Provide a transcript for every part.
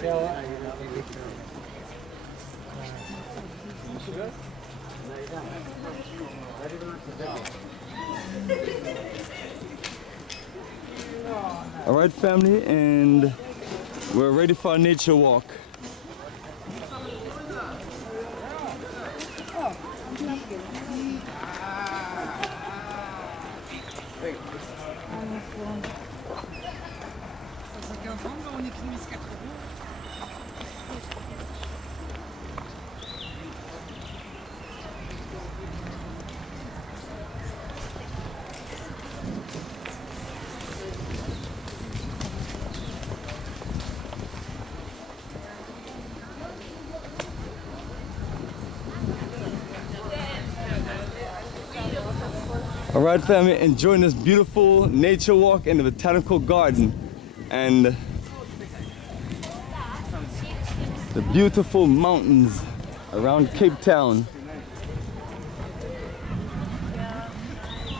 All right, family, and we're ready for a nature walk. All right, family, enjoying this beautiful nature walk in the Botanical Garden and the beautiful mountains around Cape Town.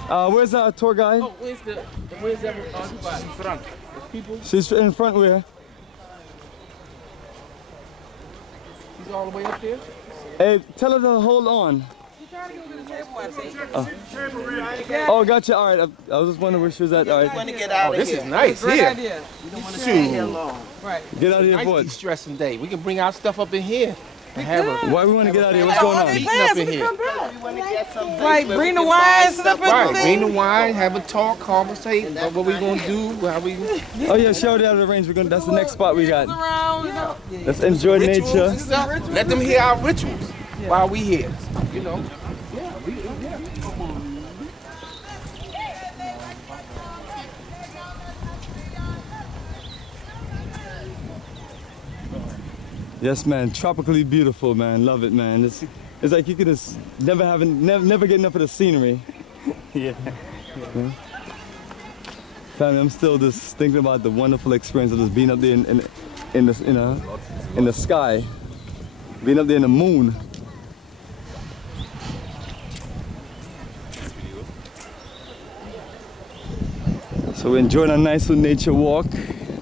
Where's our tour guide? Oh, where's everybody? In front. People? She's in front where? She's all the way up there? Hey, tell her to hold on. Oh, gotcha. All right. I was just wondering where she was at. All right. Want to get out of This here. is nice Great here. idea. You don't want to stay here long. Right. Get out of here, Nice boy. de-stressing day. We can bring our stuff up in here. And have a Why we want to get out of here? What's going on? meeting up in here. We want to get some Like bring the wine, sit up Right, and bring the wine, have a talk, conversate about what we gonna do, how we Oh yeah, she already out of the range. We're gonna. That's the next spot we got. around, you know. Let's enjoy rituals nature. and stuff. Let them hear our rituals while we here. You know. Yeah, yeah. Yes, man. Tropically beautiful, man. Love it, man. It's like you could just never get enough of the scenery. Yeah. Family, I'm still just thinking about the wonderful experience of just being up there in the sky, being up there in the moon. So we're enjoying a nice little nature walk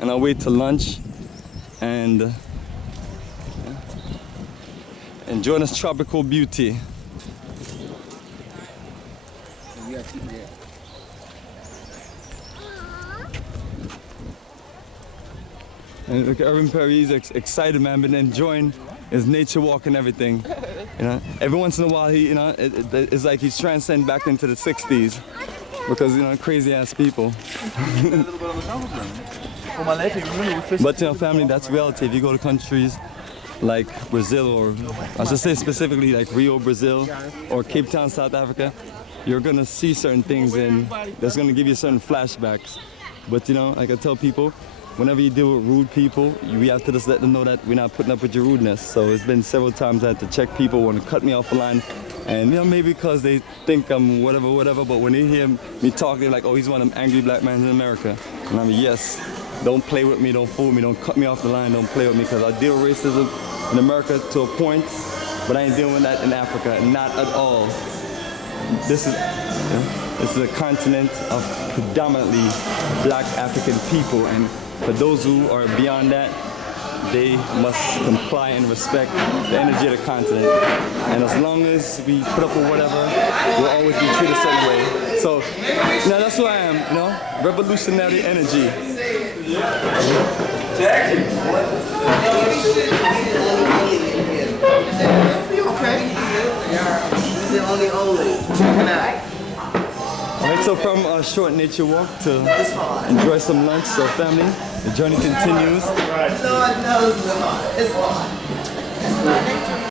on our way to lunch and enjoying this tropical beauty. And look at Urban Perry, he's excited, man, been enjoying his nature walk and everything. You know, every once in a while, he, you know, it's like he's transcending back into the 60s because, you know, crazy ass people. But, you know, family, that's reality. If you go to countries like Brazil, or I should say specifically like Rio, Brazil, or Cape Town, South Africa, you're gonna see certain things and that's gonna give you certain flashbacks. But, you know, like I tell people, whenever you deal with rude people, we have to just let them know that we're not putting up with your rudeness. So it's been several times I had to check people want to cut me off the line. And, you know, maybe because they think I'm whatever, but when they hear me talk, they're like, oh, he's one of them angry black men in America. And I'm like, yes, don't play with me, don't fool me, don't cut me off the line, don't play with me, because I deal with racism in America to a point, but I ain't dealing with that in Africa, not at all. This is a continent of predominantly black African people, and for those who are beyond that, they must comply and respect the energy of the continent. And as long as we put up with whatever, we'll always be treated a certain way. So, you know, that's who I am, you know, revolutionary energy. Alright, so from a short nature walk to enjoy some lunch, so family, the journey continues. Lord knows it's hard.